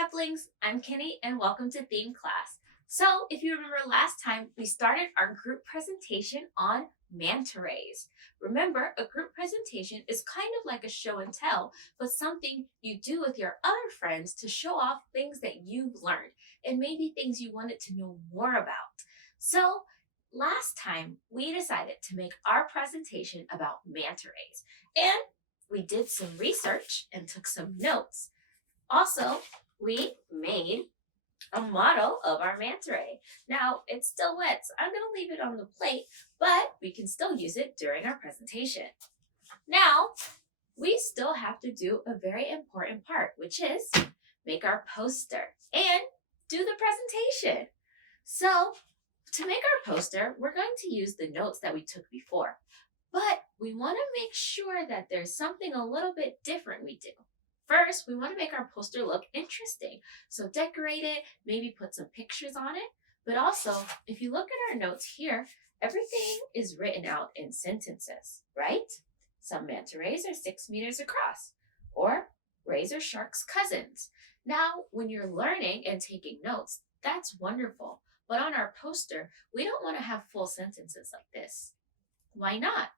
Ducklings, I'm Kenny and welcome to Theme Class. So, if you remember last time, we started our group presentation on manta rays. Remember, a group presentation is kind of like a show and tell, but something you do with your other friends to show off things that you've learned and maybe things you wanted to know more about. So, last time we decided to make our presentation about manta rays, and we did some research and took some notes. Also, we made a model of our manta ray. Now, it's still wet, so I'm going to leave it on the plate, but we can still use it during our presentation. Now, we still have to do a very important part, which is make our poster and do the presentation. So, to make our poster, we're going to use the notes that we took before, but we want to make sure that there's something a little bit different we do. First, we want to make our poster look interesting. So decorate it, maybe put some pictures on it. But also, if you look at our notes here, everything is written out in sentences, right? Some manta rays are 6 meters across, or rays are sharks' cousins. Now, when you're learning and taking notes, that's wonderful. But on our poster, we don't want to have full sentences like this. Why not?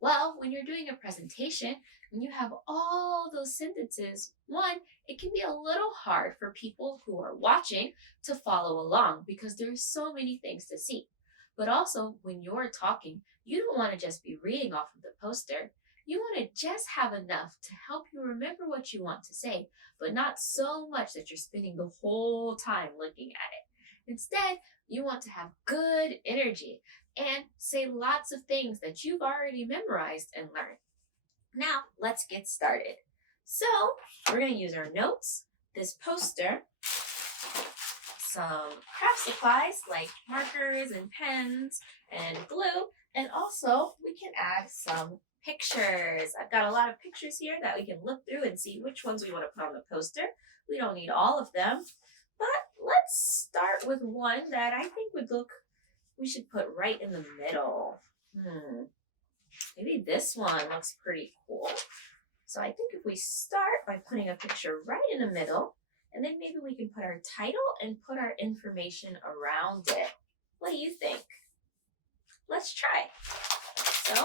Well, when you're doing a presentation and you have all those sentences, one, it can be a little hard for people who are watching to follow along because there's so many things to see. But also, when you're talking, you don't want to just be reading off of the poster. You want to just have enough to help you remember what you want to say, but not so much that you're spending the whole time looking at it. Instead, you want to have good energy and say lots of things that you've already memorized and learned. Now, let's get started. So, we're going to use our notes, this poster, some craft supplies like markers and pens and glue, and also we can add some pictures. I've got a lot of pictures here that we can look through and see which ones we want to put on the poster. We don't need all of them, but let's start with one that I think we should put right in the middle. Maybe this one looks pretty cool. So I think if we start by putting a picture right in the middle, and then maybe we can put our title and put our information around it. What do you think? Let's try. So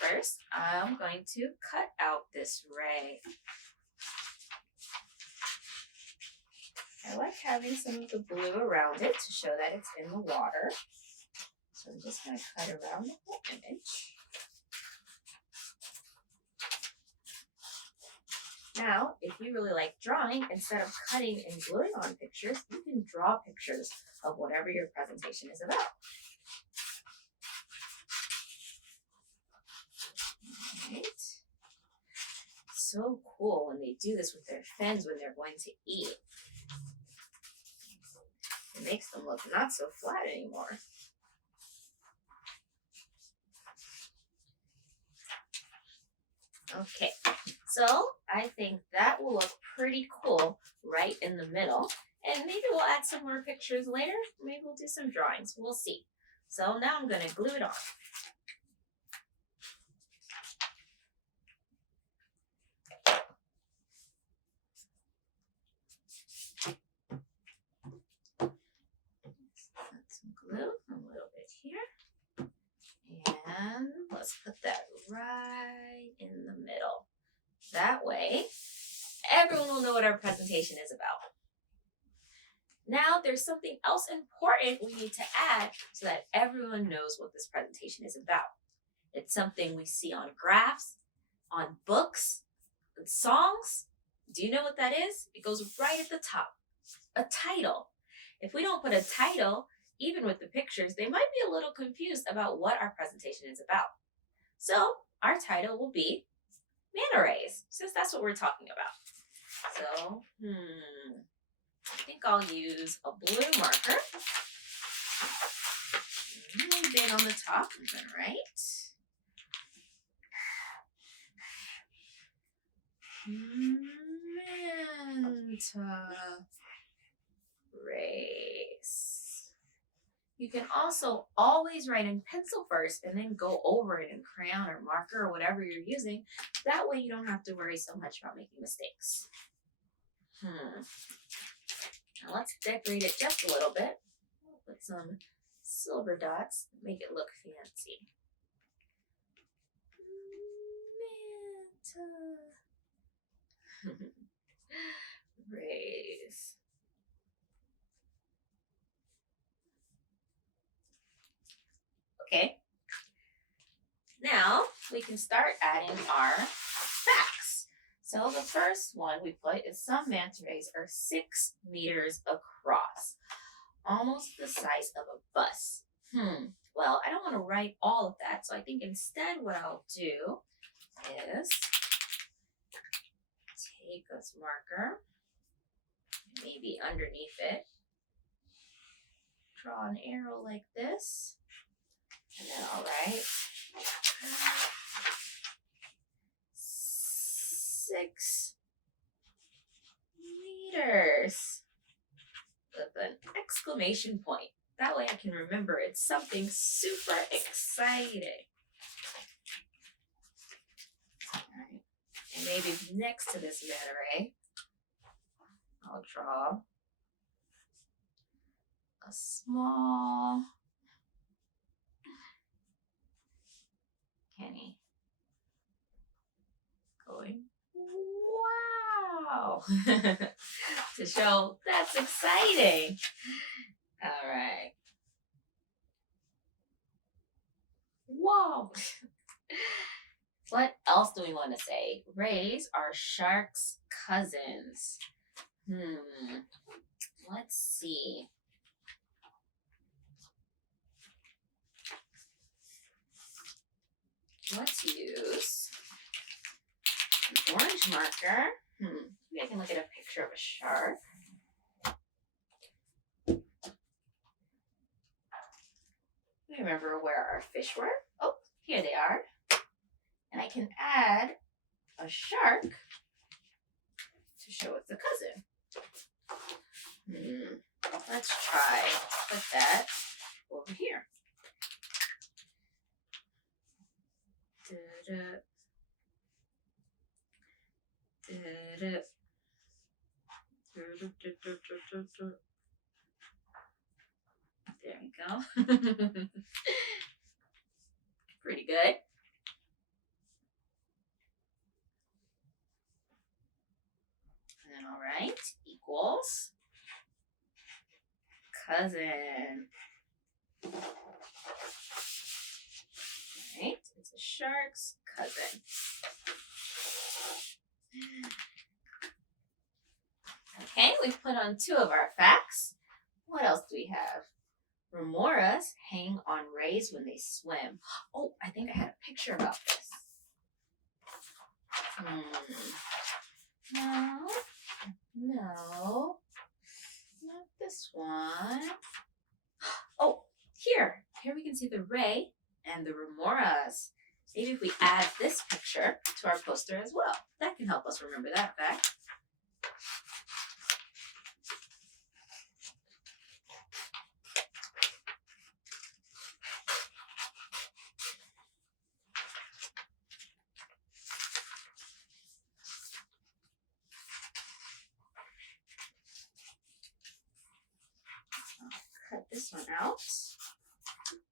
first, I'm going to cut out this ray. I like having some of the blue around it to show that it's in the water. So I'm just going to cut around the whole image. Now, if you really like drawing, instead of cutting and gluing on pictures, you can draw pictures of whatever your presentation is about. All right. So cool when they do this with their fins when they're going to eat. It makes them look not so flat anymore. Okay, so I think that will look pretty cool right in the middle. And maybe we'll add some more pictures later. Maybe we'll do some drawings. We'll see. So now I'm going to glue it on. Glue a little bit here, and let's put that right in the middle. That way, everyone will know what our presentation is about. Now, there's something else important we need to add so that everyone knows what this presentation is about. It's something we see on graphs, on books, on songs. Do you know what that is? It goes right at the top. A title. If we don't put a title, even with the pictures, they might be a little confused about what our presentation is about. So our title will be manta rays, since that's what we're talking about. So, I think I'll use a blue marker. Really big on the top, I'm gonna write. Manta rays. You can also always write in pencil first and then go over it in crayon or marker or whatever you're using. That way you don't have to worry so much about making mistakes. Now let's decorate it just a little bit with some silver dots, make it look fancy. Manta. Rays. Okay. Now we can start adding our facts. So the first one we put is some manta rays are 6 meters across, almost the size of a bus. Well, I don't want to write all of that, so I think instead what I'll do is take a marker, maybe underneath it, draw an arrow like this, and then I'll write 6 meters with an exclamation point. That way I can remember it's something super exciting. All right. And maybe next to this manta ray, I'll draw a small Kenny going, wow, to show that's exciting. All right. Whoa. What else do we want to say? Rays are sharks' cousins. Let's see. Let's use an orange marker. Maybe I can look at a picture of a shark. I remember where our fish were. Oh, here they are. And I can add a shark to show it's a cousin. Let's try put that over here. There we go. Pretty good. And then all right, equals cousin. Right, it's a shark's cousin. Okay, we've put on 2 of our facts. What else do we have? Remoras hang on rays when they swim. Oh, I think I had a picture about this. No, not this one. Oh, here we can see the ray and the remoras. Maybe if we add this picture to our poster as well, that can help us remember that fact. Cut this one out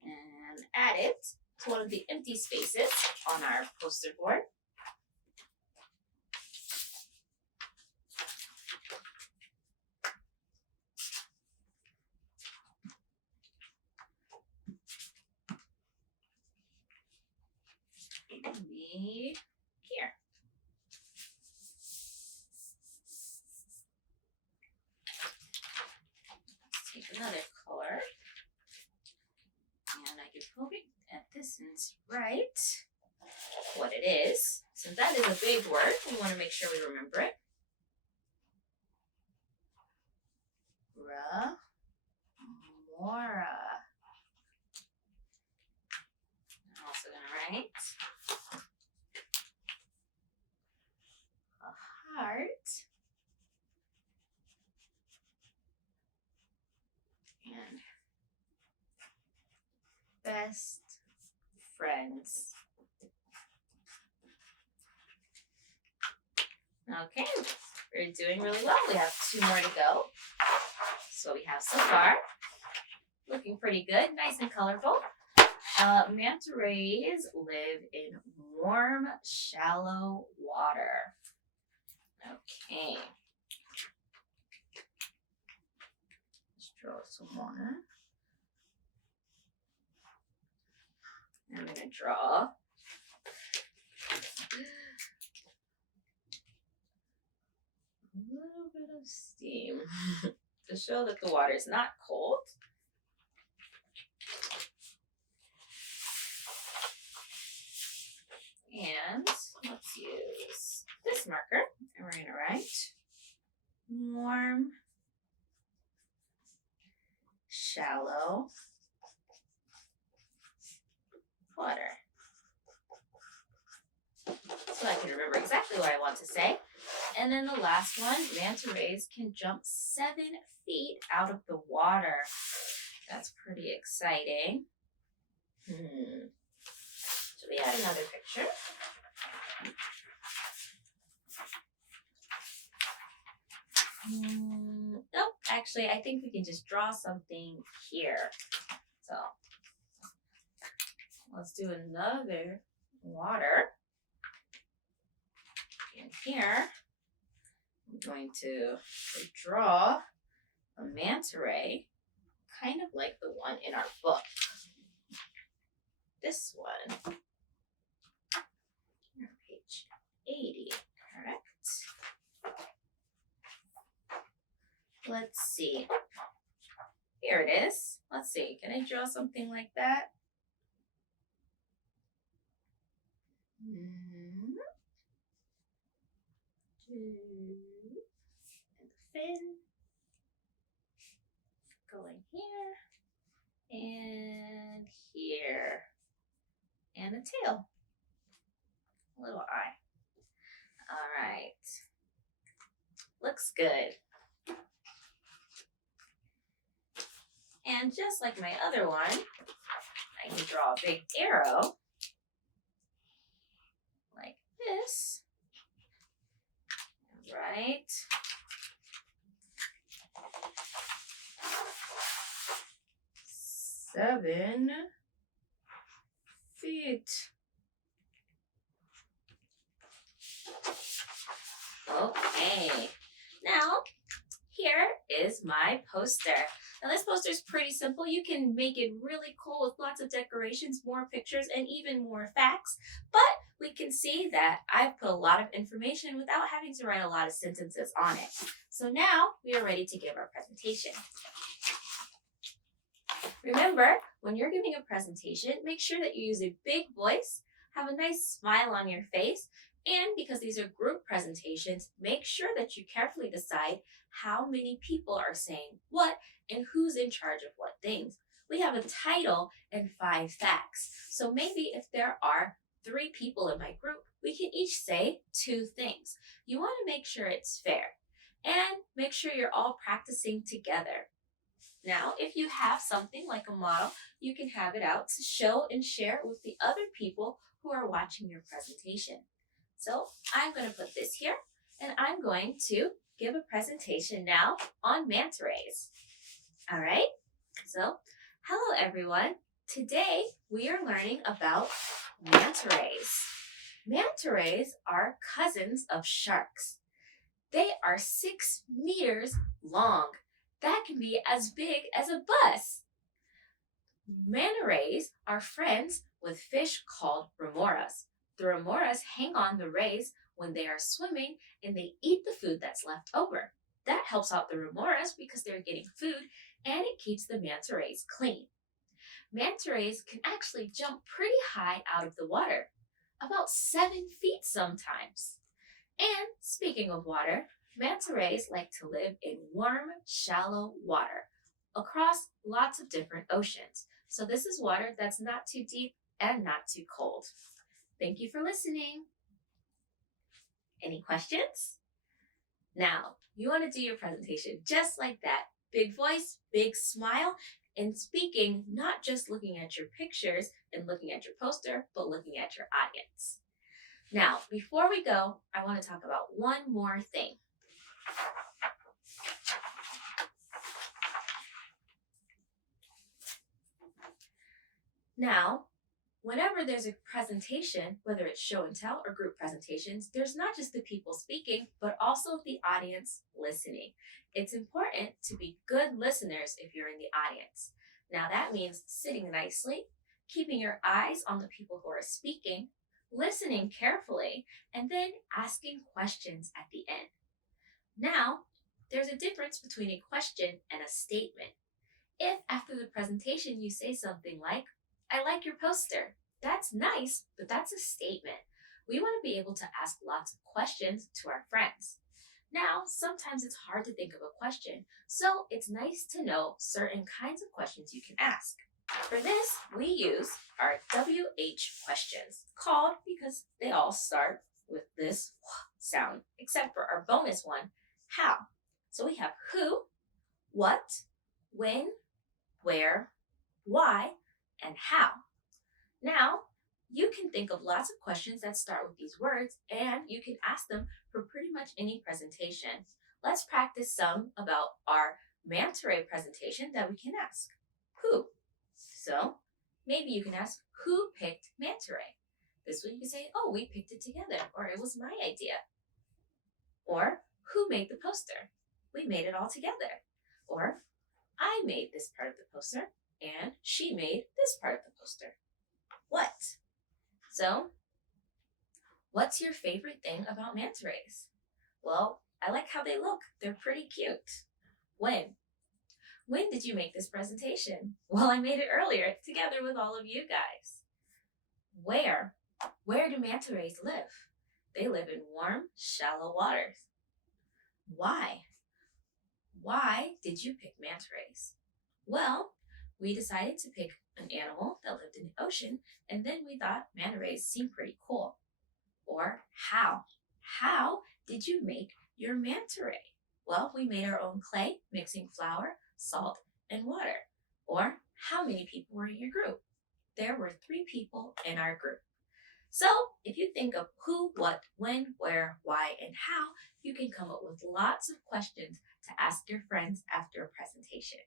and add it to one of the empty spaces on our poster board. Maybe here. Let's take another color. And I can poke it at this and write what it is. Since that is a big word, we want to make sure we remember it. Remora. I'm also going to write a heart. And best friends. Okay, You're doing really well. We have 2 more to go. So we have so far. Looking pretty good, nice and colorful. Manta rays live in warm, shallow water. Okay. Let's draw some water. I'm going to draw a little bit of steam to show that the water is not cold. And let's use this marker, and we're going to write warm, shallow water. So I can remember exactly what I want to say. And then the last one, manta rays can jump 7 feet out of the water. That's pretty exciting. Should we add another picture? Nope, actually, I think we can just draw something here. So let's do another water. And here, I'm going to draw a manta ray, kind of like the one in our book. This one, page 80, correct? Let's see. Here it is. Let's see. Can I draw something like that? And the fin going here and here, and a tail, a little eye. All right, looks good. And just like my other one, I can draw a big arrow like this. Right. Seven feet. Okay. Now, here is my poster. Now this poster is pretty simple. You can make it really cool with lots of decorations, more pictures, and even more facts. But we can see that I've put a lot of information without having to write a lot of sentences on it. So now we are ready to give our presentation. Remember, when you're giving a presentation, make sure that you use a big voice, have a nice smile on your face, and because these are group presentations, make sure that you carefully decide how many people are saying what and who's in charge of what things. We have a title and 5 facts. So maybe if there are 3 people in my group, we can each say 2 things. You want to make sure it's fair and make sure you're all practicing together. Now, if you have something like a model, you can have it out to show and share with the other people who are watching your presentation. So I'm going to put this here, and I'm going to give a presentation now on manta rays. All right, so hello everyone. Today we are learning about manta rays. Manta rays are cousins of sharks. They are 6 meters long. That can be as big as a bus. Manta rays are friends with fish called remoras. The remoras hang on the rays when they are swimming and they eat the food that's left over. That helps out the remoras because they're getting food and it keeps the manta rays clean. Manta rays can actually jump pretty high out of the water, about 7 feet sometimes. And speaking of water, manta rays like to live in warm, shallow water across lots of different oceans. So this is water that's not too deep and not too cold. Thank you for listening. Any questions? Now, you want to do your presentation just like that. Big voice, big smile, and speaking, not just looking at your pictures and looking at your poster, but looking at your audience. Now, before we go, I want to talk about one more thing. Now, whenever there's a presentation, whether it's show and tell or group presentations, there's not just the people speaking, but also the audience listening. It's important to be good listeners if you're in the audience. Now that means sitting nicely, keeping your eyes on the people who are speaking, listening carefully, and then asking questions at the end. Now, there's a difference between a question and a statement. If after the presentation you say something like, "I like your poster," that's nice, but that's a statement. We want to be able to ask lots of questions to our friends. Now, sometimes it's hard to think of a question, so it's nice to know certain kinds of questions you can ask. For this, we use our WH questions, called because they all start with this sound, except for our bonus one, how. So we have who, what, when, where, why, and how. Now, you can think of lots of questions that start with these words, and you can ask them for pretty much any presentation. Let's practice some about our manta ray presentation that we can ask. Who? So, maybe you can ask, who picked manta ray? This way you can say, oh, we picked it together, or it was my idea. Or, who made the poster? We made it all together. Or, I made this part of the poster, and she made this part of the poster. What? So, what's your favorite thing about manta rays? Well, I like how they look. They're pretty cute. When? When did you make this presentation? Well, I made it earlier, together with all of you guys. Where? Where do manta rays live? They live in warm, shallow waters. Why? Why did you pick manta rays? Well, we decided to pick an animal that lived in the ocean, and then we thought manta rays seemed pretty cool. Or how? How did you make your manta ray? Well, we made our own clay, mixing flour, salt, and water. Or how many people were in your group? There were 3 people in our group. So if you think of who, what, when, where, why, and how, you can come up with lots of questions to ask your friends after a presentation.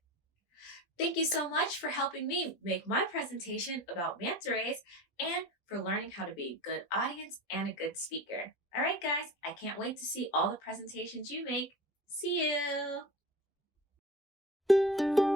Thank you so much for helping me make my presentation about manta rays and for learning how to be a good audience and a good speaker. All right, guys, I can't wait to see all the presentations you make. See you!